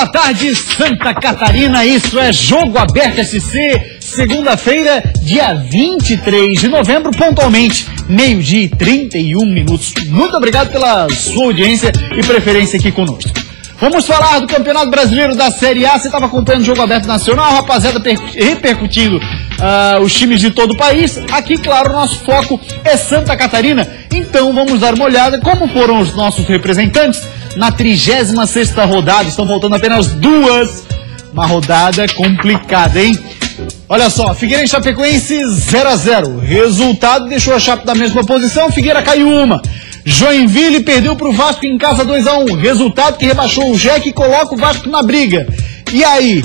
boa tarde, Santa Catarina. Isso é Jogo Aberto SC, segunda-feira, dia 23 de novembro, pontualmente, meio-dia e 31 minutos. Muito obrigado pela sua audiência e preferência aqui conosco. Vamos falar do Campeonato Brasileiro da Série A. Você estava acompanhando o Jogo Aberto Nacional, rapaziada, repercutindo os times de todo o país. Aqui, claro, o nosso foco é Santa Catarina. Então, vamos dar uma olhada como foram os nossos representantes na 36ª rodada. Estão faltando apenas duas. Uma rodada complicada, hein? Olha só, Figueira e Chapecoense 0-0. Resultado deixou a Chape na mesma posição, Figueira caiu uma. Joinville perdeu para o Vasco em casa 2-1. Resultado que rebaixou o Jack e coloca o Vasco na briga. E aí,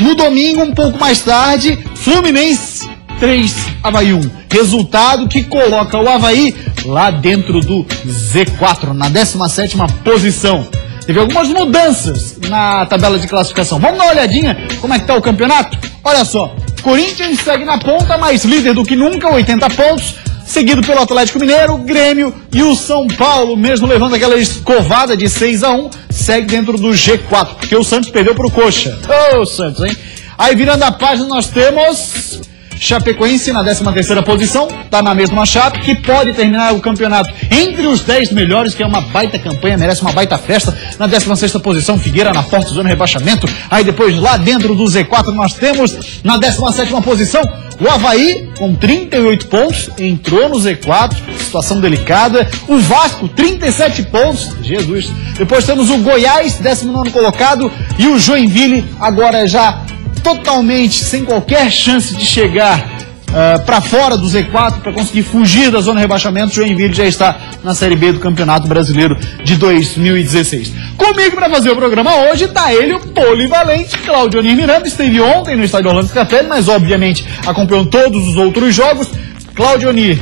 no domingo, um pouco mais tarde, Fluminense 3, Avaí 1. Resultado que coloca o Avaí lá dentro do Z4, na 17ª posição. Teve algumas mudanças na tabela de classificação. Vamos dar uma olhadinha como é que tá o campeonato? Olha só, Corinthians segue na ponta, mais líder do que nunca, 80 pontos. Seguido pelo Atlético Mineiro, Grêmio e o São Paulo, mesmo levando aquela escovada de 6-1, segue dentro do G4, porque o Santos perdeu pro Coxa. Ô, Santos, hein? Aí, virando a página, nós temos Chapecoense na 13ª posição, tá na mesma Chape, que pode terminar o campeonato entre os 10 melhores, que é uma baita campanha, merece uma baita festa. Na 16ª posição, Figueira na forte zona de rebaixamento. Aí depois, lá dentro do Z4, nós temos na 17ª posição o Avaí, com 38 pontos, entrou no Z4, situação delicada. O Vasco, 37 pontos, Jesus. Depois temos o Goiás, 19º colocado, e o Joinville, agora já totalmente sem qualquer chance de chegar para fora do Z4, para conseguir fugir da zona de rebaixamento. Joinville já está na Série B do Campeonato Brasileiro de 2016. Comigo para fazer o programa hoje está ele, o polivalente Claudioni Miranda. Esteve ontem no estádio Orlando Scarpelli, mas obviamente acompanhou todos os outros jogos. Claudioni,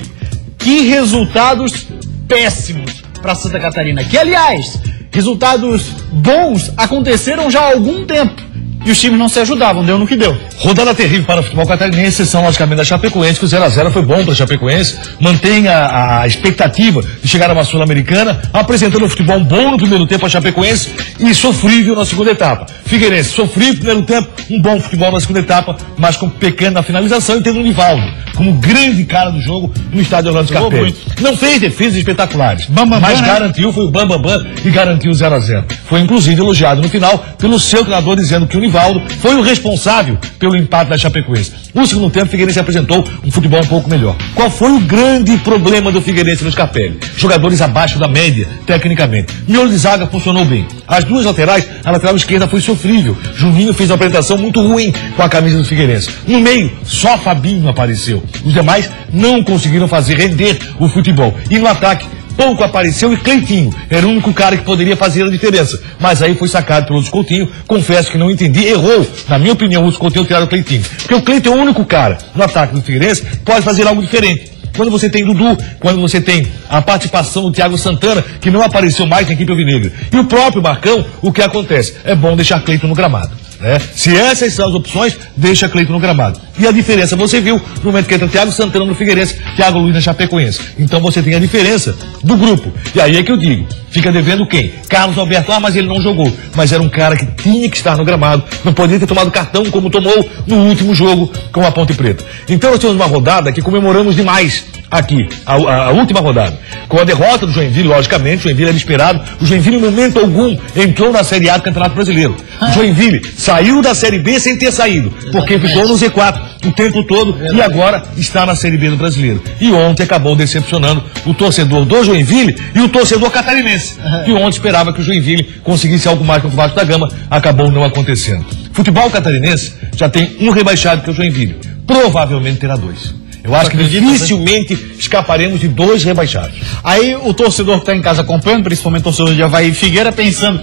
que resultados péssimos para Santa Catarina, que aliás, resultados bons aconteceram já há algum tempo. E os times não se ajudavam, deu no que deu. Rodada terrível para o futebol catarinense, exceção logicamente da Chapecoense, que o 0-0 foi bom para a Chapecoense, mantém a expectativa de chegar a uma Sul-Americana, apresentando um futebol bom no primeiro tempo a Chapecoense e sofrível na segunda etapa. Figueirense, sofrível no primeiro tempo, um bom futebol na segunda etapa, mas pecando na finalização, e tendo o Nivaldo como grande cara do jogo no estádio Orlando Scarpelli. Não fez defesas espetaculares, mas garantiu, foi o Bambambam e garantiu o 0-0. Foi inclusive elogiado no final pelo seu treinador, dizendo que o Nivaldo foi o responsável pelo empate da Chapecoense. No segundo tempo, o Figueirense apresentou um futebol um pouco melhor. Qual foi o grande problema do Figueirense no Scarpelli? Jogadores abaixo da média, tecnicamente. Miolo de zaga funcionou bem. As duas laterais, a lateral esquerda foi sofrível. Juninho fez uma apresentação muito ruim com a camisa do Figueirense. No meio, só Fabinho apareceu. Os demais não conseguiram fazer render o futebol. E no ataque, pouco apareceu, e Cleitinho era o único cara que poderia fazer a diferença. Mas aí foi sacado pelo Lúcio Coutinho. Confesso que não entendi, errou. Na minha opinião, o Lúcio Coutinho tirar o Cleitinho. Porque o Cleitinho é o único cara no ataque do Figueirense que pode fazer algo diferente. Quando você tem Dudu, quando você tem a participação do Thiago Santana, que não apareceu mais na equipe alvinegra, e o próprio Marcão, o que acontece? É bom deixar Cleiton no gramado. Se essas são as opções, deixa Cleiton no gramado. E a diferença você viu no momento que entra Thiago Santana no Figueirense, Thiago Luiz na Chapecoense. Então você tem a diferença do grupo. E aí é que eu digo, fica devendo quem? Carlos Alberto, mas ele não jogou. Mas era um cara que tinha que estar no gramado, não poderia ter tomado cartão como tomou no último jogo com a Ponte Preta. Então nós temos uma rodada que comemoramos demais aqui, a última rodada. Com a derrota do Joinville, logicamente, o Joinville era esperado. O Joinville, em momento algum, entrou na Série A do Campeonato Brasileiro. O Joinville saiu da Série B sem ter saído, porque ficou no Z4 o tempo todo e agora está na Série B do Brasileiro. E ontem acabou decepcionando o torcedor do Joinville e o torcedor catarinense, que ontem esperava que o Joinville conseguisse algo mais contra o Vasco da Gama, acabou não acontecendo. Futebol catarinense já tem um rebaixado, que é o Joinville. Provavelmente terá dois. Eu acho que dificilmente escaparemos de dois rebaixados. Aí o torcedor que está em casa acompanhando, principalmente o torcedor de Avaí e Figueira, pensando,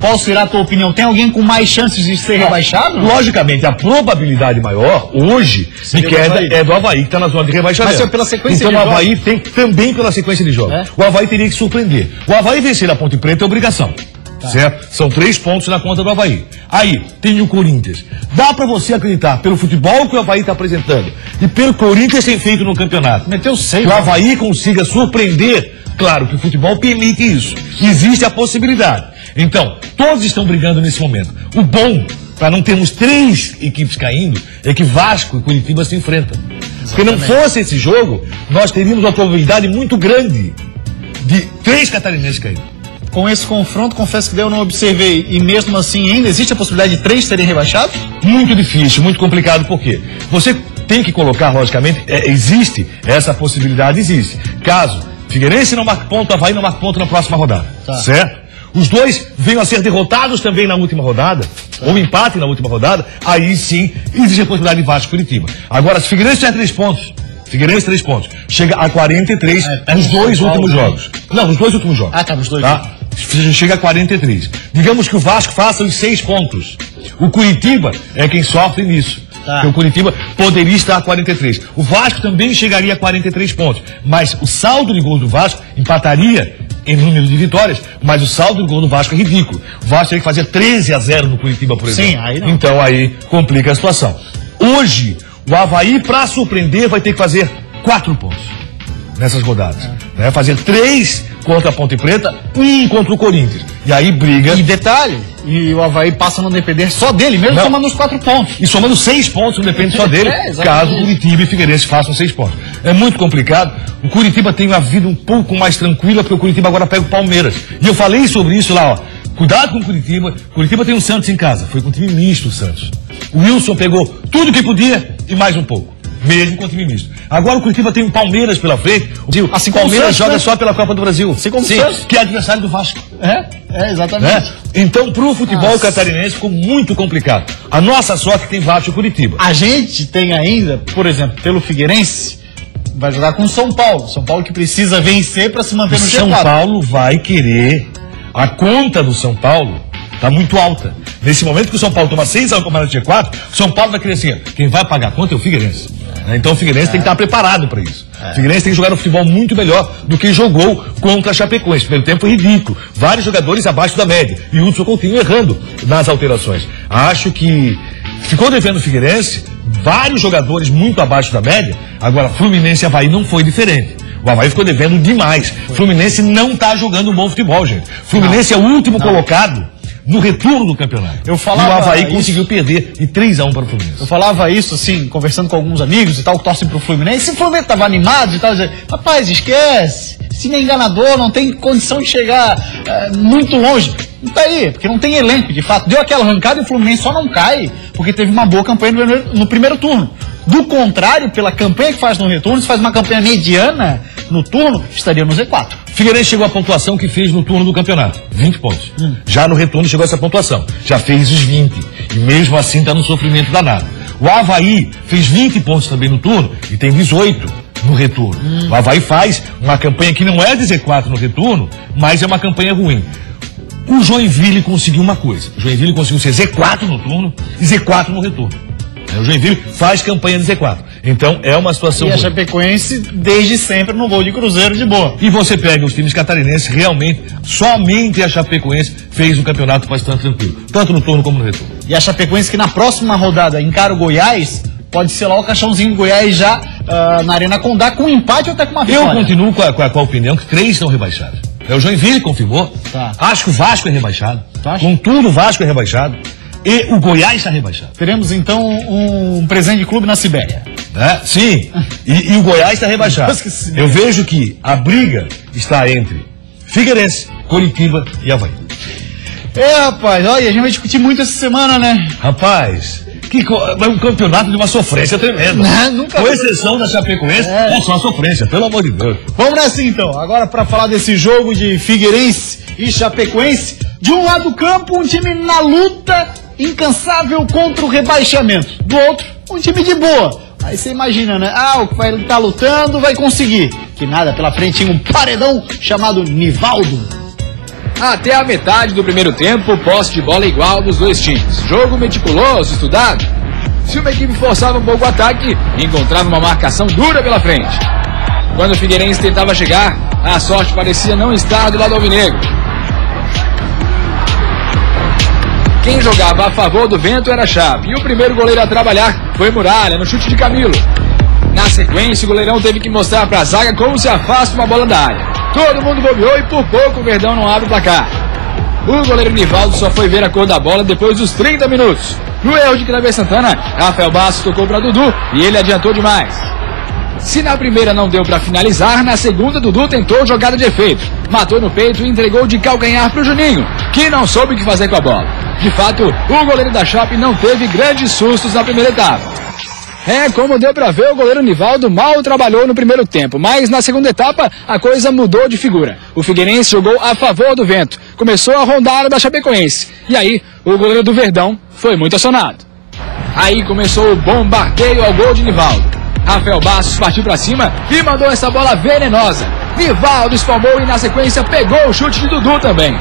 qual será a tua opinião? Tem alguém com mais chances de ser rebaixado? Logicamente, a probabilidade maior, hoje, de queda é do Avaí, que está na zona de rebaixamento. Mas é pela sequência então o Avaí tem também pela sequência de jogos. O Avaí teria que surpreender. O Avaí vencer a Ponte Preta é obrigação. certo? São 3 pontos na conta do Avaí. Aí, tem o Corinthians. Dá pra você acreditar, pelo futebol que o Avaí tá apresentando e pelo que o Corinthians tem feito no campeonato, meteu 6, que o Avaí consiga surpreender. Claro que o futebol permite isso. Existe a possibilidade. Então, todos estão brigando nesse momento. O bom, para não termos 3 equipes caindo, é que Vasco e Curitiba se enfrentam. Se não fosse esse jogo, nós teríamos uma probabilidade muito grande de 3 catarinenses caírem. Com esse confronto, confesso que eu não observei, e mesmo assim ainda existe a possibilidade de 3 serem rebaixados? Muito difícil, muito complicado, por quê? Você tem que colocar, logicamente, existe essa possibilidade, existe. Caso Figueirense não marque ponto, Avaí não marque ponto na próxima rodada, certo? Os dois venham a ser derrotados também na última rodada, ou empate na última rodada, aí sim existe a possibilidade de Vasco e Curitiba. Agora, se Figueirense tiver 3 pontos, Figueirense 3 pontos, chega a 43 nos 2 últimos jogos. Não, nos 2 últimos jogos. Ah, tá, nos 2 jogos. Chega a 43. Digamos que o Vasco faça os 6 pontos. O Curitiba é quem sofre nisso. Porque o Curitiba poderia estar a 43. O Vasco também chegaria a 43 pontos. Mas o saldo de gols do Vasco empataria em número de vitórias, mas o saldo de gol do Vasco é ridículo. O Vasco teria que fazer 13-0 no Curitiba, por exemplo. Sim, aí não. Então aí complica a situação. Hoje, o Avaí, para surpreender, vai ter que fazer 4 pontos nessas rodadas. Né? Fazer 3 contra a Ponte Preta, 1 contra o Corinthians. E aí briga. E detalhe, e o Avaí passa a não depender só dele, mesmo somando os 4 pontos. E somando 6 pontos, não depende só dele, caso Curitiba e Figueirense façam 6 pontos. É muito complicado. O Curitiba tem uma vida um pouco mais tranquila, porque o Curitiba agora pega o Palmeiras. E eu falei sobre isso lá, ó. Cuidado com o Curitiba. Curitiba tem o Santos em casa. Foi com o time misto o Santos. O Wilson pegou tudo que podia e mais um pouco. Mesmo com o time misto. Agora o Curitiba tem o Palmeiras pela frente. Assim o Palmeiras joga só pela Copa do Brasil. Assim como sim, que é adversário do Vasco. Exatamente. Então, pro futebol catarinense ficou muito complicado. A nossa sorte tem Vasco e Curitiba. A gente tem ainda, por exemplo, pelo Figueirense, vai jogar com o São Paulo. São Paulo que precisa vencer para se manter no G4. São Paulo vai querer. A conta do São Paulo está muito alta. Nesse momento que o São Paulo toma 6-1 para o G4, o São Paulo vai querer assim, quem vai pagar a conta é o Figueirense. Então o Figueirense tem que estar preparado para isso. O Figueirense tem que jogar um futebol muito melhor do que jogou contra a Chapecoense. O primeiro tempo foi ridículo. Vários jogadores abaixo da média. E o Hudson Coutinho errando nas alterações. Acho que ficou devendo o Figueirense, vários jogadores muito abaixo da média. Agora, Fluminense e Avaí não foi diferente. O Avaí ficou devendo demais. Fluminense não está jogando um bom futebol, gente. Fluminense é o último colocado no retorno do campeonato. E o Avaí conseguiu perder de 3-1 para o Fluminense. Eu falava isso, assim, conversando com alguns amigos e tal, que torcem pro Fluminense. Se o Fluminense tava animado e tal, dizendo, rapaz, esquece, esse time é enganador, não tem condição de chegar muito longe. Não tá aí, porque não tem elenco, de fato. Deu aquela arrancada e o Fluminense só não cai, porque teve uma boa campanha no primeiro turno. Do contrário, pela campanha que faz no retorno, se faz uma campanha mediana no turno, estaria no Z4. Figueirense chegou à pontuação que fez no turno do campeonato, 20 pontos. Já no retorno chegou a essa pontuação, já fez os 20. E mesmo assim está no sofrimento danado. O Avaí fez 20 pontos também no turno e tem 18 no retorno. O Avaí faz uma campanha que não é de Z4 no retorno, mas é uma campanha ruim. O Joinville conseguiu uma coisa. O Joinville conseguiu ser Z4 no turno e Z4 no retorno. O Joinville faz campanha de Z4. Então é uma situação ruim. E a Chapecoense, desde sempre, no voo de cruzeiro de boa. E você pega os times catarinenses, realmente, somente a Chapecoense fez o campeonato bastante tranquilo. Tanto no turno como no retorno. E a Chapecoense que na próxima rodada encara o Goiás, pode ser lá o caixãozinho do Goiás já na Arena Condá, com um empate ou até com uma vitória. Eu continuo com a opinião que 3 estão rebaixados. O Joinville confirmou. Acho que o Vasco é rebaixado. Contudo, o Vasco é rebaixado. E o Goiás está rebaixado. Teremos então um presente de clube na Sibéria. Sim, e o Goiás está rebaixado. Eu vejo que a briga está entre Figueirense, Curitiba e Avaí. Rapaz, olha, a gente vai discutir muito essa semana, né? Rapaz, um campeonato de uma sofrência tremenda. Com exceção da Chapecoense, é só sofrência, pelo amor de Deus. Vamos nessa então, agora para falar desse jogo de Figueirense e Chapecoense. De um lado do campo, um time na luta incansável contra o rebaixamento. Do outro, um time de boa. Aí você imagina, né? O que vai estar lutando vai conseguir. Que nada, pela frente tinha um paredão chamado Nivaldo. Até a metade do primeiro tempo, posse de bola igual dos dois times. Jogo meticuloso, estudado. Se uma equipe forçava um pouco o ataque, encontrava uma marcação dura pela frente. Quando o Figueirense tentava chegar, a sorte parecia não estar do lado alvinegro. Quem jogava a favor do vento era a Chape, e o primeiro goleiro a trabalhar foi Muralha, no chute de Camilo. Na sequência, o goleirão teve que mostrar para a zaga como se afasta uma bola da área. Todo mundo bobeou e por pouco o Verdão não abre o placar. O goleiro Nivaldo só foi ver a cor da bola depois dos 30 minutos. No erro de Kleber Santana, Rafael Bastos tocou para Dudu e ele adiantou demais. Se na primeira não deu para finalizar, na segunda Dudu tentou jogada de efeito. Matou no peito e entregou de calcanhar para o Juninho, que não soube o que fazer com a bola. De fato, o goleiro da Chape não teve grandes sustos na primeira etapa. Como deu pra ver, o goleiro Nivaldo mal trabalhou no primeiro tempo, mas na segunda etapa a coisa mudou de figura. O Figueirense jogou a favor do vento, começou a rondar da Chapecoense, e aí o goleiro do Verdão foi muito acionado. Aí começou o bombardeio ao gol de Nivaldo. Rafael Bastos partiu pra cima e mandou essa bola venenosa. Nivaldo espalmou e na sequência pegou o chute de Dudu também.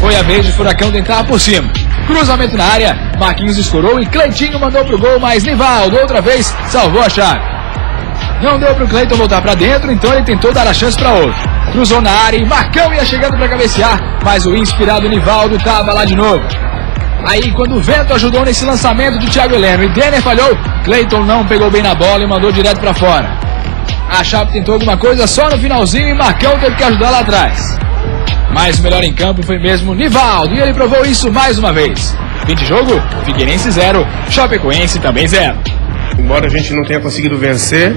Foi a vez de Furacão tentar por cima. Cruzamento na área, Marquinhos escorou e Cleitinho mandou pro gol, mas Nivaldo outra vez salvou a chave. Não deu pro Cleiton voltar pra dentro, então ele tentou dar a chance pra outro. Cruzou na área e Marcão ia chegando pra cabecear, mas o inspirado Nivaldo tava lá de novo. Aí quando o vento ajudou nesse lançamento de Thiago Heleno e Denner falhou, Cleiton não pegou bem na bola e mandou direto pra fora. A Chape tentou alguma coisa só no finalzinho e Marcão teve que ajudar lá atrás. Mas o melhor em campo foi mesmo Nivaldo, e ele provou isso mais uma vez. Fim de jogo, Figueirense 0, Chapecoense também 0. Embora a gente não tenha conseguido vencer,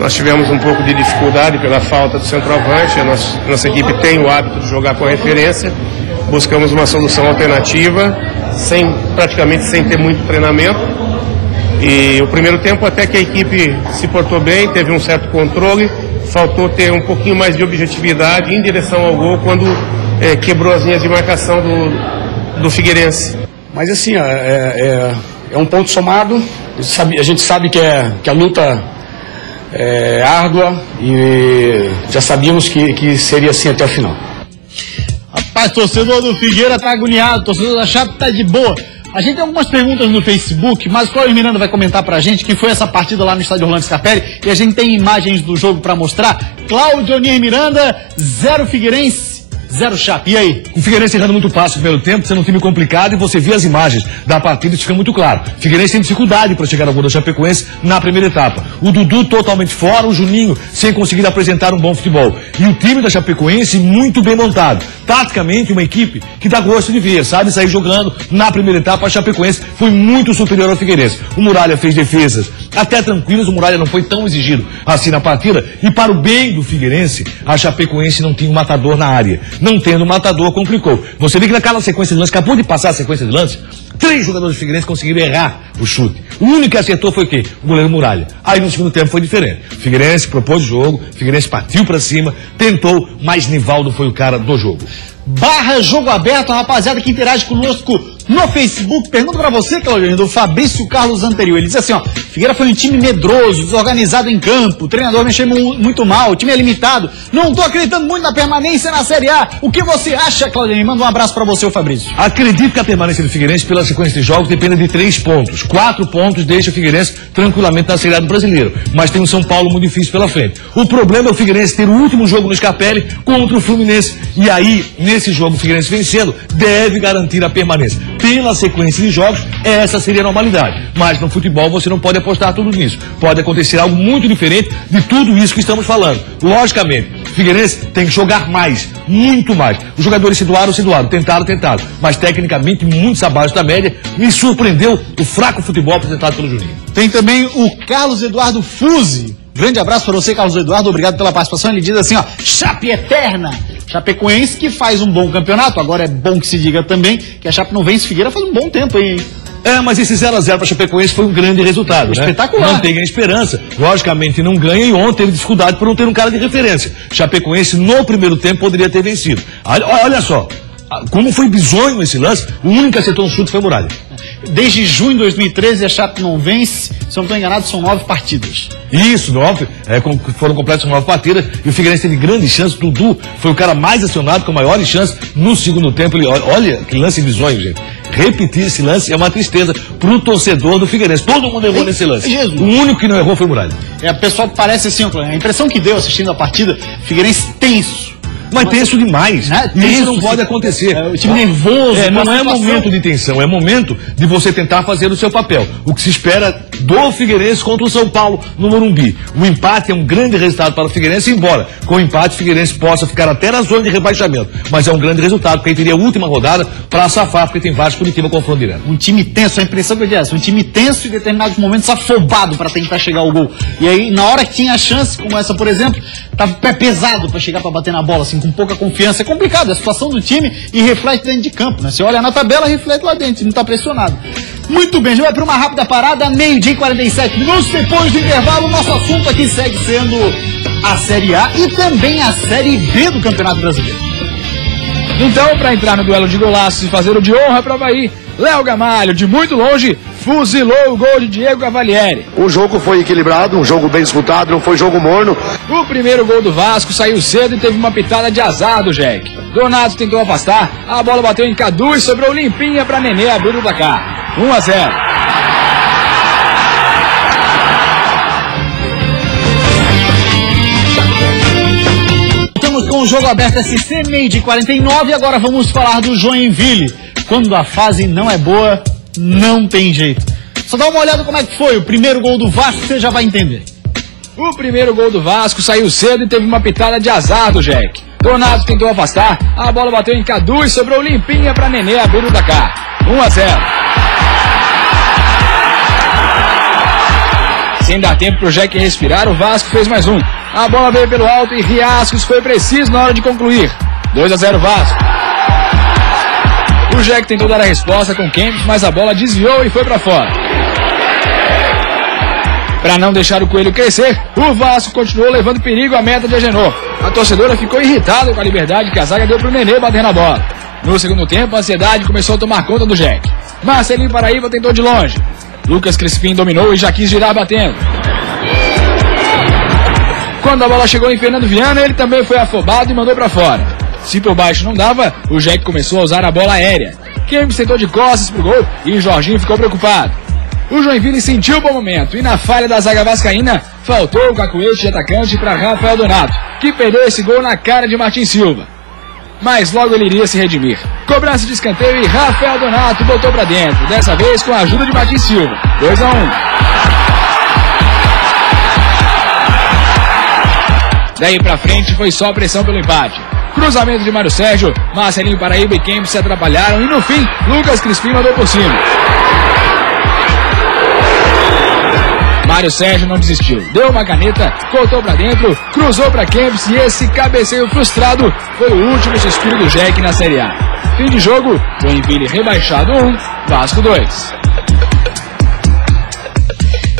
nós tivemos um pouco de dificuldade pela falta do centroavante. A nossa equipe tem o hábito de jogar com referência. Buscamos uma solução alternativa, praticamente sem ter muito treinamento. E o primeiro tempo até que a equipe se portou bem, teve um certo controle. Faltou ter um pouquinho mais de objetividade em direção ao gol quando quebrou as linhas de marcação do Figueirense. Mas assim, é um ponto somado. A gente sabe que a luta é árdua e já sabíamos que seria assim até o final. Rapaz, torcedor do Figueira tá agoniado, torcedor da Chape tá de boa. A gente tem algumas perguntas no Facebook, mas o Cláudio Miranda vai comentar pra gente que foi essa partida lá no estádio Orlando Scarpelli, e a gente tem imagens do jogo pra mostrar. Cláudio Miranda, 0 Figueirense, 0 Chape. E aí? O Figueirense errando muito fácil pelo tempo, sendo um time complicado, e você vê as imagens da partida e fica muito claro. O Figueirense tem dificuldade para chegar ao gol da Chapecoense na primeira etapa. O Dudu totalmente fora, o Juninho sem conseguir apresentar um bom futebol. E o time da Chapecoense muito bem montado. Taticamente, uma equipe que dá gosto de ver, sabe sair jogando. Na primeira etapa, a Chapecoense foi muito superior ao Figueirense. O Muralha fez defesas até tranquilas, o Muralha não foi tão exigido assim na partida. E para o bem do Figueirense, a Chapecoense não tinha um matador na área. Não tendo um matador, complicou. Você vê que naquela sequência de lance, acabou de passar a sequência de lance, 3 jogadores do Figueirense conseguiram errar o chute. O único que acertou foi o quê? O goleiro Muralha. Aí no segundo tempo foi diferente. O Figueirense propôs o jogo, o Figueirense partiu pra cima, tentou, mas Nivaldo foi o cara do jogo. Barra Jogo Aberto, a rapaziada que interage conosco no Facebook. Pergunta pra você, Claudinho, do Fabrício Carlos Anterior. Ele diz assim, ó: Figueira foi um time medroso, desorganizado em campo, o treinador mexeu muito mal, o time é limitado, não tô acreditando muito na permanência na Série A. O que você acha, Claudinho? Manda um abraço pra você, o Fabrício. Acredito que a permanência do Figueirense pela sequência de jogos depende de 3 pontos. 4 pontos deixa o Figueirense tranquilamente na Série A do Brasileiro, mas tem um São Paulo muito difícil pela frente. O problema é o Figueirense ter o último jogo no Scarpelli contra o Fluminense, e aí nesse jogo o Figueirense vencendo deve garantir a permanência. Pela sequência de jogos, essa seria a normalidade. Mas no futebol você não pode apostar tudo nisso. Pode acontecer algo muito diferente de tudo isso que estamos falando. Logicamente, o Figueirense tem que jogar mais, muito mais. Os jogadores se doaram, tentaram. Mas tecnicamente muito abaixo da média. Me surpreendeu o fraco futebol apresentado pelo Juninho. Tem também o Carlos Eduardo Fuzi. Grande abraço para você, Carlos Eduardo. Obrigado pela participação. Ele diz assim, ó: Chape eterna. Chapecoense que faz um bom campeonato. Agora é bom que se diga também que a Chape não vence Figueira faz um bom tempo aí, hein? Mas esse 0-0 para Chapecoense foi um grande resultado, né? Espetacular. Mantém a esperança. Logicamente não ganha, e ontem teve dificuldade por não ter um cara de referência. Chapecoense no primeiro tempo poderia ter vencido. Olha só, como foi bizonho esse lance, o único que acertou um chute foi Muralha. Desde junho de 2013 a Chape não vence, se eu não estou enganado, são 9 partidas. Isso, 9, foram completas 9 partidas, e o Figueirense teve grande chance. Dudu foi o cara mais acionado, com maiores chances no segundo tempo. Olha que lance bizonho, gente. Repetir esse lance é uma tristeza pro torcedor do Figueirense. Todo mundo errou nesse lance. Jesus. O único que não errou foi Muralha. O pessoal parece assim, a impressão que deu assistindo a partida, Figueirense tenso. Mas tenso demais. Né? Isso não pode acontecer. O time nervoso. Não é momento de tensão, é momento de você tentar fazer o seu papel. O que se espera do Figueirense contra o São Paulo no Morumbi. O empate é um grande resultado para o Figueirense, embora com o empate o Figueirense possa ficar até na zona de rebaixamento. Mas é um grande resultado, porque aí teria a última rodada para safar, porque tem Vasco e Curitiba confronto direto. Um time tenso, a impressão que eu disse, um time tenso e em determinados momentos afobado para tentar chegar ao gol. E aí, na hora que tinha a chance, como essa, por exemplo, tava pé pesado para chegar para bater na bola, assim, com pouca confiança. É complicado, é a situação do time e reflete dentro de campo, né? Você olha na tabela, reflete lá dentro, não tá pressionado. Muito bem, a gente vai para uma rápida parada, meio-dia e 47 minutos. Depois do intervalo, o nosso assunto aqui segue sendo a Série A e também a Série B do Campeonato Brasileiro. Então, para entrar no duelo de golaços e fazer o de honra para o Bahia, Léo Gamalho, de muito longe, fuzilou o gol de Diego Cavalieri. O jogo foi equilibrado, um jogo bem disputado, não foi jogo morno. O primeiro gol do Vasco saiu cedo e teve uma pitada de azar do Jack. Donato tentou afastar, a bola bateu em Cadu e sobrou limpinha para Nenê abrir o placar. 1-0. Com o Jogo Aberto SC, meio de 49, e agora vamos falar do Joinville. Quando a fase não é boa, não tem jeito. Só dá uma olhada como é que foi o primeiro gol do Vasco, você já vai entender. O primeiro gol do Vasco saiu cedo e teve uma pitada de azar do Jack. Donato tentou afastar, a bola bateu em Cadu e sobrou limpinha para Nenê abrir o placar. 1-0. Sem dar tempo pro Jack respirar, o Vasco fez mais um. A bola veio pelo alto e Riascos foi preciso na hora de concluir. 2-0 Vasco. O Jack tentou dar a resposta com Kempis, mas a bola desviou e foi para fora. Para não deixar o coelho crescer, o Vasco continuou levando perigo à meta de Agenor. A torcedora ficou irritada com a liberdade que a zaga deu pro Nenê bater na bola. No segundo tempo, a ansiedade começou a tomar conta do Jack. Marcelinho Paraíba tentou de longe. Lucas Crispim dominou e já quis girar batendo. Quando a bola chegou em Fernando Viana, ele também foi afobado e mandou para fora. Se por baixo não dava, o Jack começou a usar a bola aérea. Kempis tentou de costas pro gol e Jorginho ficou preocupado. O Joinville sentiu o bom momento e na falha da zaga vascaína, faltou o cacuete de atacante para Rafael Donato, que perdeu esse gol na cara de Martin Silva. Mas logo ele iria se redimir. Cobrança de escanteio e Rafael Donato botou para dentro, dessa vez com a ajuda de Martin Silva. 2-1. Daí pra frente foi só pressão pelo empate. Cruzamento de Mário Sérgio, Marcelinho Paraíba e Kempis se atrapalharam e no fim, Lucas Crispim mandou por cima. Mário Sérgio não desistiu, deu uma caneta, cortou pra dentro, cruzou pra Kempis e esse cabeceio frustrado foi o último suspiro do Jack na Série A. Fim de jogo, Joinville rebaixado 1, Vasco 2.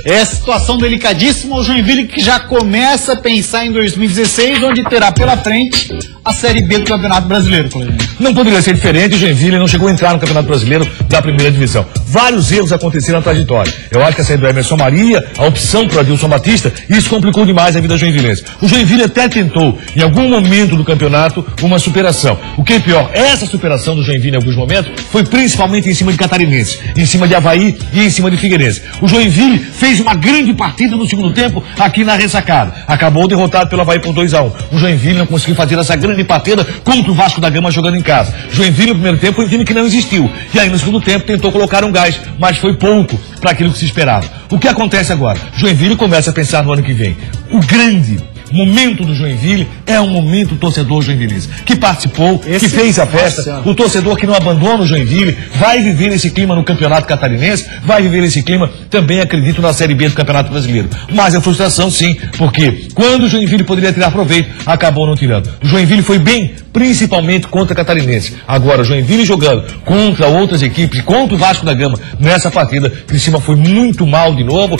É situação delicadíssima, o Joinville que já começa a pensar em 2016, onde terá pela frente a Série B do Campeonato Brasileiro, colega. Não poderia ser diferente, o Joinville não chegou a entrar no Campeonato Brasileiro da primeira divisão. Vários erros aconteceram na trajetória. Eu acho que a saída do Emerson Maria, a opção para Adilson Batista, isso complicou demais a vida joinvilense. O Joinville até tentou, em algum momento do campeonato, uma superação. O que é pior, essa superação do Joinville em alguns momentos foi principalmente em cima de Catarinense, em cima de Avaí e em cima de Figueirense. O Joinville fez uma grande partida no segundo tempo aqui na ressacada. Acabou derrotado pelo Avaí por 2-1. O Joinville não conseguiu fazer essa grande partida contra o Vasco da Gama jogando em casa. Joinville no primeiro tempo foi um time que não existiu. E aí no segundo tempo tentou colocar um gás, mas foi pouco para aquilo que se esperava. O que acontece agora? Joinville começa a pensar no ano que vem. O grande momento do Joinville é um momento do torcedor joinvilense, que participou, que fez a festa, o torcedor que não abandona o Joinville, vai viver esse clima no Campeonato Catarinense, vai viver esse clima também, acredito, na Série B do Campeonato Brasileiro. Mas a frustração, sim, porque quando o Joinville poderia tirar proveito, acabou não tirando. O Joinville foi bem, principalmente contra a Catarinense. Agora, o Joinville jogando contra outras equipes, contra o Vasco da Gama, nessa partida, Criciúma foi muito mal de novo.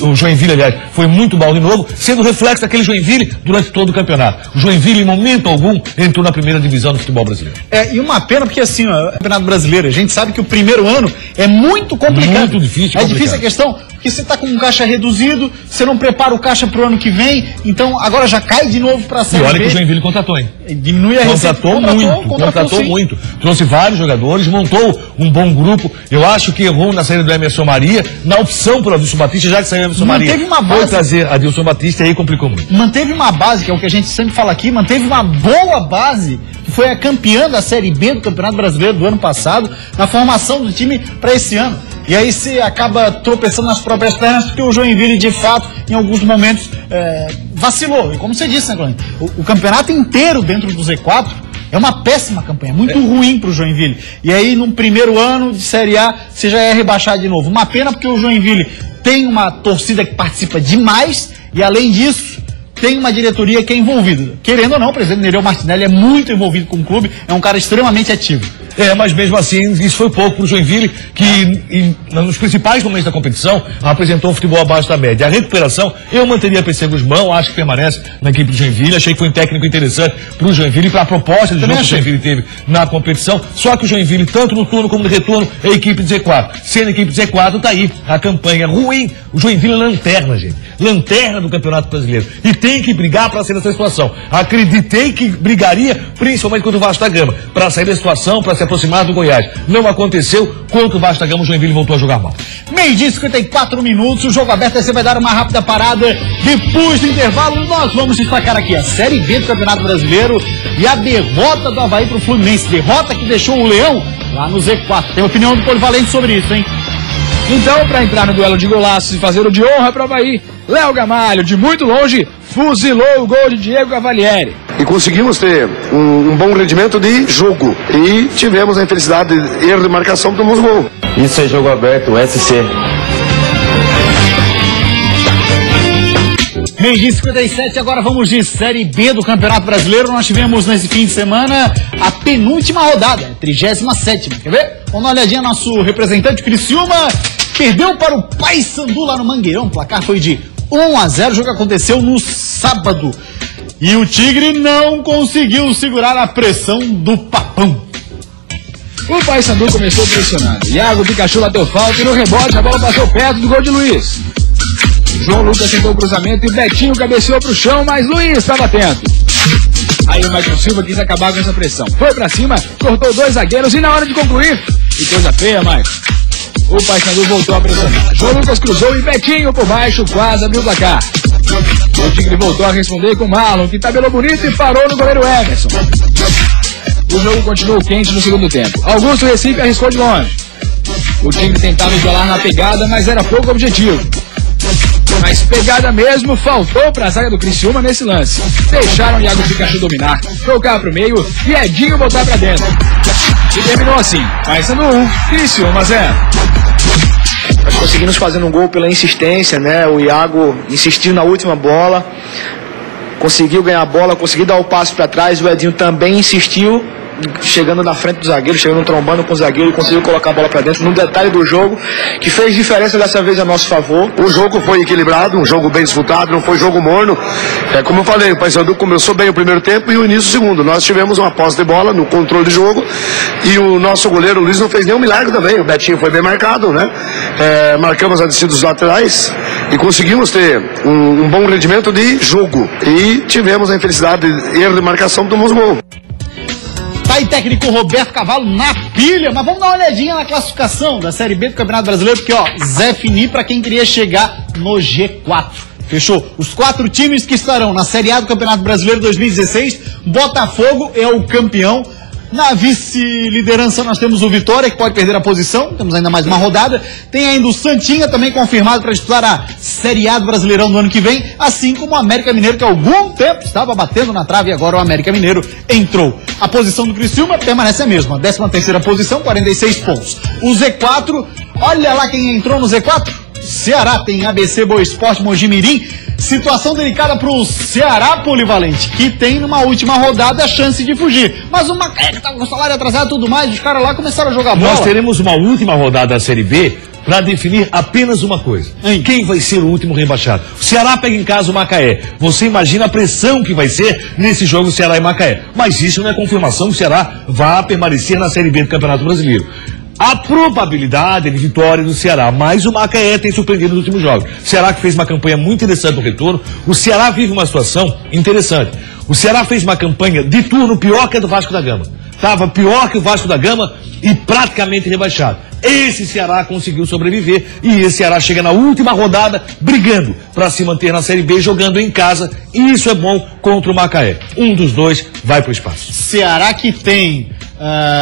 O Joinville, aliás, foi muito mal de novo, sendo reflexo daquele Joinville durante todo o campeonato. O Joinville, em momento algum, entrou na primeira divisão do futebol brasileiro. E uma pena, porque assim, ó, o Campeonato Brasileiro, a gente sabe que o primeiro ano é muito complicado. Muito difícil. É difícil a questão, que você está com um caixa reduzido, você não prepara o caixa para o ano que vem, então agora já cai de novo para a Série B. E olha que o Joinville contratou, hein? Diminui a receita. Contratou muito. Trouxe vários jogadores, montou um bom grupo. Eu acho que errou na saída do Emerson Maria, na opção pelo Adilson Batista, já que saiu o Emerson Maria. Manteve uma base. Foi trazer Adilson Batista e aí complicou muito. Manteve uma base, que é o que a gente sempre fala aqui, manteve uma boa base, que foi a campeã da Série B do Campeonato Brasileiro do ano passado, na formação do time para esse ano. E aí você acaba tropeçando nas próprias pernas, porque o Joinville, de fato, em alguns momentos, vacilou. E como você disse, né, Cláudio? O campeonato inteiro dentro do Z4 é uma péssima campanha, muito ruim para o Joinville. E aí, num primeiro ano de Série A, você já é rebaixado de novo. Uma pena, porque o Joinville tem uma torcida que participa demais e, além disso, tem uma diretoria que é envolvida. Querendo ou não, o presidente Nereu Martinelli é muito envolvido com o clube, é um cara extremamente ativo. Mas mesmo assim, isso foi pouco para o Joinville, que nos principais momentos da competição apresentou um futebol abaixo da média. A recuperação, eu manteria PC Guzmão, acho que permanece na equipe do Joinville, achei que foi um técnico interessante para o Joinville, para a proposta de jogo que o Joinville teve na competição, só que o Joinville, tanto no turno como no retorno, é a equipe de Z4. Sendo a equipe de Z4, tá aí a campanha ruim. O Joinville é lanterna, gente. Lanterna do Campeonato Brasileiro. E tem que brigar para sair dessa situação. Acreditei que brigaria, principalmente contra o Vasco da Gama, para sair da situação, para se aproximar do Goiás. Não aconteceu. Contra o Vasco da Gama, o Joinville voltou a jogar mal. 12h54, o jogo aberto. Você vai dar uma rápida parada. Depois do intervalo, nós vamos destacar aqui a Série B do Campeonato Brasileiro e a derrota do Avaí pro Fluminense. Derrota que deixou o Leão lá no Z4. Tem opinião do Polivalente sobre isso, hein? Então, para entrar no duelo de golaços e fazer o de honra para o Avaí, Léo Gamalho, de muito longe, fuzilou o gol de Diego Cavalieri. E conseguimos ter um bom rendimento de jogo. E tivemos a infelicidade de erro de marcação, tomamos gol. Isso é jogo aberto, SC. 12h57, agora vamos de Série B do Campeonato Brasileiro. Nós tivemos nesse fim de semana a penúltima rodada, 37ª. Quer ver? Vamos dar uma olhadinha, nosso representante Criciúma perdeu para o Paysandu lá no Mangueirão. O placar foi de 1-0, o jogo aconteceu no sábado. E o Tigre não conseguiu segurar a pressão do Papão. O Paysandu começou pressionado. Iago Pikachu bateu falta e no rebote a bola passou perto do gol de Luiz. João Lucas tentou o cruzamento e o Betinho cabeceou pro chão, mas Luiz estava atento. Aí o Michael Silva quis acabar com essa pressão. Foi pra cima, cortou 2 zagueiros e na hora de concluir, que coisa feia, Michael. O Paysandu voltou a pressionar. João Lucas cruzou e Betinho por baixo quase abriu o placar. O Tigre voltou a responder com Marlon, que tabelou bonito e parou no goleiro Emerson. O jogo continuou quente no segundo tempo. Augusto Recife arriscou de longe. O Tigre tentava isolar na pegada, mas era pouco objetivo. Mas pegada mesmo faltou para a zaga do Criciúma nesse lance. Deixaram o Iago Pikachu dominar, tocar para o meio e Edinho botar para dentro. E terminou assim, Paysandu 1, Criciúma 0. Nós conseguimos fazer um gol pela insistência, né? O Iago insistiu na última bola, conseguiu ganhar a bola, conseguiu dar o passe para trás, o Edinho também insistiu, chegando na frente do zagueiro, chegando trombando com o zagueiro e conseguiu colocar a bola para dentro no detalhe do jogo, que fez diferença dessa vez a nosso favor. O jogo foi equilibrado, um jogo bem disputado, não foi jogo morno. Como eu falei, o Paysandu começou bem o primeiro tempo e o início do segundo. Nós tivemos uma posse de bola no controle de jogo e o nosso goleiro Luiz não fez nenhum milagre também. O Betinho foi bem marcado, né? Marcamos a descida dos laterais e conseguimos ter um bom rendimento de jogo. E tivemos a infelicidade de erro de marcação, tomamos gol. Tá aí técnico Roberto Cavalo na pilha, mas vamos dar uma olhadinha na classificação da Série B do Campeonato Brasileiro, porque ó, Zé Fini para quem queria chegar no G4. Fechou? Os 4 times que estarão na Série A do Campeonato Brasileiro 2016, Botafogo é o campeão. Na vice-liderança nós temos o Vitória, que pode perder a posição, temos ainda mais uma rodada. Tem ainda o Santinha, também confirmado para disputar a Série A do Brasileirão do ano que vem, assim como o América Mineiro, que há algum tempo estava batendo na trave e agora o América Mineiro entrou. A posição do Criciúma permanece a mesma, 13ª posição, 46 pontos. O Z4, olha lá quem entrou no Z4, Ceará, tem ABC, Boa Esporte, Mogi Mirim. Situação delicada para o Ceará, Polivalente, que tem numa última rodada a chance de fugir. Mas o Macaé que tá com o salário atrasado e tudo mais, os caras lá começaram a jogar bola. Nós teremos uma última rodada da Série B para definir apenas uma coisa. Quem vai ser o último rebaixado? O Ceará pega em casa o Macaé. Você imagina a pressão que vai ser nesse jogo Ceará e Macaé. Mas isso não é confirmação que o Ceará vai permanecer na Série B do Campeonato Brasileiro. a probabilidade de vitória do Ceará, mas o Macaé tem surpreendido nos últimos jogos. O Ceará que fez uma campanha muito interessante no retorno, o Ceará vive uma situação interessante. O Ceará fez uma campanha de turno pior que a do Vasco da Gama. Estava pior que o Vasco da Gama e praticamente rebaixado. Esse Ceará conseguiu sobreviver e esse Ceará chega na última rodada brigando para se manter na Série B, jogando em casa, e isso é bom contra o Macaé. Um dos dois vai para o espaço. Ceará que tem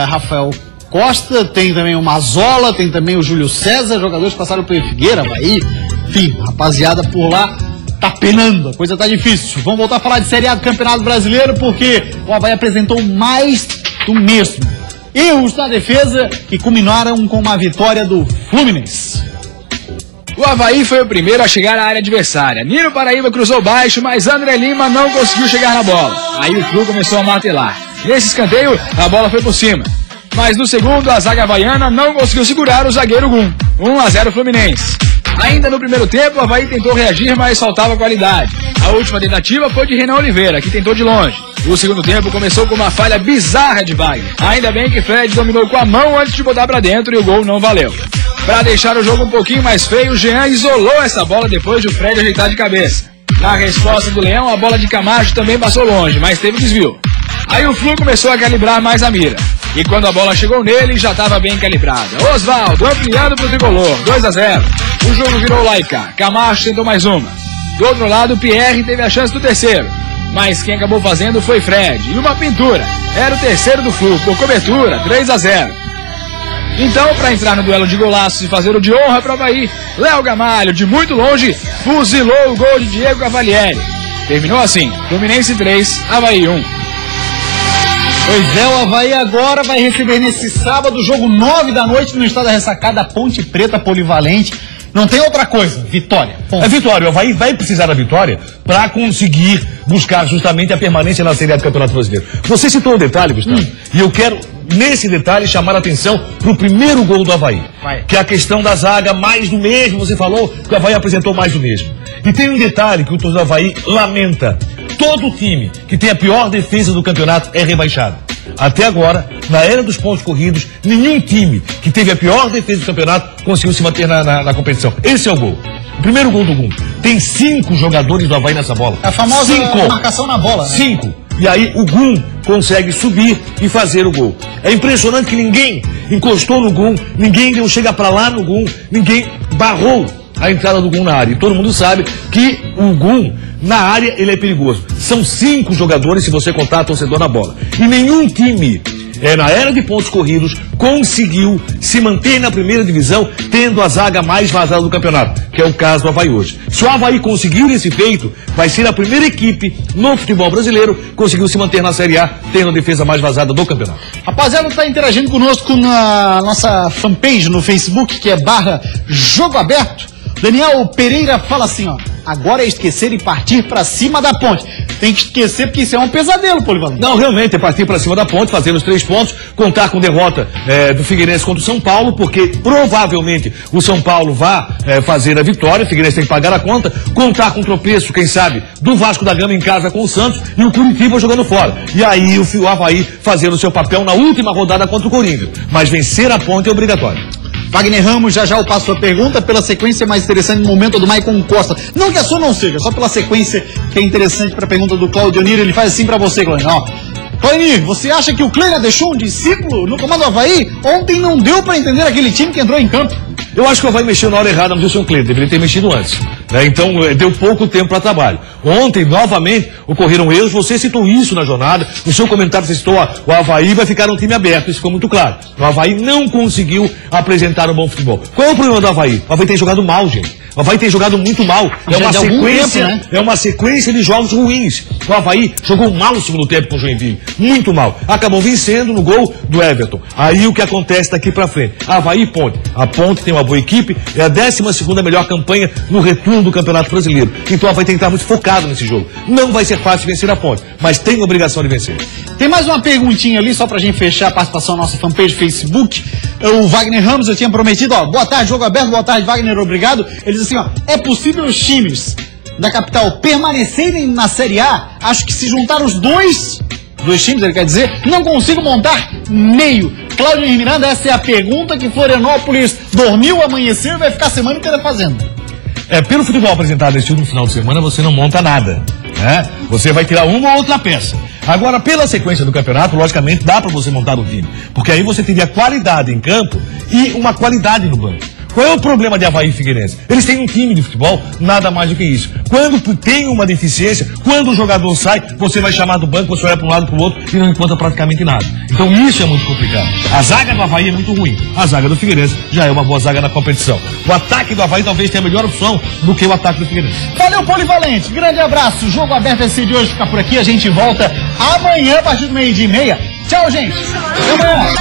Rafael Costa, tem também o Mazola, tem também o Júlio César, jogadores que passaram pelo Figueira, Avaí, enfim, rapaziada por lá tá penando, a coisa tá difícil. Vamos voltar a falar de Série A do Campeonato Brasileiro, porque o Avaí apresentou mais do mesmo. Erros na defesa que culminaram com uma vitória do Fluminense. O Avaí foi o primeiro a chegar à área adversária. Nino Paraíba cruzou baixo, mas André Lima não conseguiu chegar na bola. Aí o Flu começou a martelar. Nesse escanteio, a bola foi por cima. Mas no segundo, a zaga havaiana não conseguiu segurar o zagueiro Gum. 1-0 Fluminense. Ainda no primeiro tempo, o Avaí tentou reagir, mas faltava qualidade. A última tentativa foi de Renan Oliveira, que tentou de longe. O segundo tempo começou com uma falha bizarra de Wagner. Ainda bem que Fred dominou com a mão antes de botar pra dentro e o gol não valeu. Para deixar o jogo um pouquinho mais feio, o Jean isolou essa bola depois de o Fred ajeitar de cabeça. Na resposta do Leão, a bola de Camacho também passou longe, mas teve desvio. Aí o Flu começou a calibrar mais a mira. E quando a bola chegou nele, já estava bem calibrada. Osvaldo ampliando para o tricolor, 2-0. O jogo virou lá e cá. Camacho tentou mais uma. Do outro lado, Pierre teve a chance do terceiro. Mas quem acabou fazendo foi Fred. E uma pintura. Era o terceiro do Flu, por cobertura, 3-0. Então, para entrar no duelo de golaços e fazer o de honra para o Avaí, Léo Gamalho, de muito longe, fuzilou o gol de Diego Cavalieri. Terminou assim, Fluminense 3, Avaí 1. Pois é, o Avaí agora vai receber nesse sábado, jogo 9 da noite, no estado da Ressacada, Ponte Preta Polivalente. Não tem outra coisa, vitória. Ponto. É vitória, o Avaí vai precisar da vitória para conseguir buscar justamente a permanência na Série A do Campeonato Brasileiro. Você citou um detalhe, Gustavo, e eu quero, nesse detalhe, chamar a atenção para o primeiro gol do Avaí. Que é a questão da zaga, mais do mesmo, você falou que o Avaí apresentou mais do mesmo. E tem um detalhe que o torcedor do Avaí lamenta. Todo time que tem a pior defesa do campeonato é rebaixado. Até agora, na era dos pontos corridos, nenhum time que teve a pior defesa do campeonato conseguiu se manter na competição. Esse é o gol. O primeiro gol do Gum. Tem 5 jogadores do Avaí nessa bola. A famosa marcação na bola. 5. E aí o Gum consegue subir e fazer o gol. É impressionante que ninguém encostou no Gum, ninguém deu chega pra lá no Gum, ninguém barrou a entrada do Gum na área. E todo mundo sabe que o Gum, na área, ele é perigoso. São 5 jogadores, se você contar torcedor na bola. E nenhum time, na era de pontos corridos, conseguiu se manter na primeira divisão, tendo a zaga mais vazada do campeonato, que é o caso do Avaí hoje. Se o Avaí conseguir esse feito, vai ser a primeira equipe no futebol brasileiro que conseguiu se manter na Série A, tendo a defesa mais vazada do campeonato. Rapaziada, está interagindo conosco na nossa fanpage no Facebook, que é /Jogo Aberto. Daniel Pereira fala assim, ó: agora é esquecer e partir pra cima da ponte. Tem que esquecer porque isso é um pesadelo, Polivalente. Não, realmente é partir pra cima da ponte, fazer os 3 pontos, contar com derrota do Figueirense contra o São Paulo, porque provavelmente o São Paulo vai fazer a vitória, o Figueirense tem que pagar a conta, contar com o tropeço, quem sabe, do Vasco da Gama em casa com o Santos e o Curitiba jogando fora. E aí o Avaí fazendo o seu papel na última rodada contra o Corinthians. Mas vencer a ponte é obrigatório. Wagner Ramos, já eu passo a pergunta pela sequência mais interessante no momento do Maicon Costa. Não que a sua não seja, só pela sequência que é interessante para a pergunta do Claudio Niro. Ele faz assim para você, Claudio. Ó, Claudio, você acha que o Kleiner deixou um discípulo no comando do Avaí? Ontem não deu para entender aquele time que entrou em campo. Eu acho que o Avaí mexeu na hora errada no Wilson Kleiner, deveria ter mexido antes. Então, deu pouco tempo para trabalho. Ontem, novamente, ocorreram erros, você citou isso na jornada, no seu comentário você citou, o Avaí vai ficar um time aberto, isso ficou muito claro. O Avaí não conseguiu apresentar um bom futebol. Qual é o problema do Avaí? O Avaí tem jogado mal, gente. O Avaí tem jogado muito mal. É uma sequência de jogos ruins. O Avaí jogou mal no segundo tempo com o Joinville. Muito mal. Acabou vencendo no gol do Everton. Aí o que acontece daqui pra frente? Avaí e Ponte. A Ponte tem uma boa equipe, é a 12ª melhor campanha no retorno do Campeonato Brasileiro. Então o Avaí tem que estar muito focado nesse jogo. Não vai ser fácil vencer a Ponte, mas tem obrigação de vencer. Tem mais uma perguntinha ali, só pra gente fechar a participação na nossa fanpage Facebook. O Wagner Ramos, eu tinha prometido, ó, boa tarde, jogo aberto, boa tarde, Wagner, obrigado. Ele diz assim, ó, é possível os times da capital permanecerem na Série A? Acho que se juntar os dois times, ele quer dizer, não consigo montar meio. Cláudio Miranda, essa é a pergunta que Florianópolis dormiu, amanheceu e vai ficar a semana inteira fazendo. Pelo futebol apresentado neste último final de semana, você não monta nada, né? Você vai tirar uma ou outra peça. Agora, pela sequência do campeonato, logicamente, dá para você montar um time. Porque aí você teria qualidade em campo e uma qualidade no banco. Qual é o problema de Avaí e Figueirense? Eles têm um time de futebol, nada mais do que isso. Quando tem uma deficiência, quando o jogador sai, você vai chamar do banco, você olha para um lado para o outro e não encontra praticamente nada. Então isso é muito complicado. A zaga do Avaí é muito ruim. A zaga do Figueirense já é uma boa zaga na competição. O ataque do Avaí talvez tenha a melhor opção do que o ataque do Figueirense. Valeu, Polivalente. Grande abraço. O Jogo Aberto esse de hoje fica por aqui. A gente volta amanhã a partir do 12:30. Tchau, gente. Até amanhã.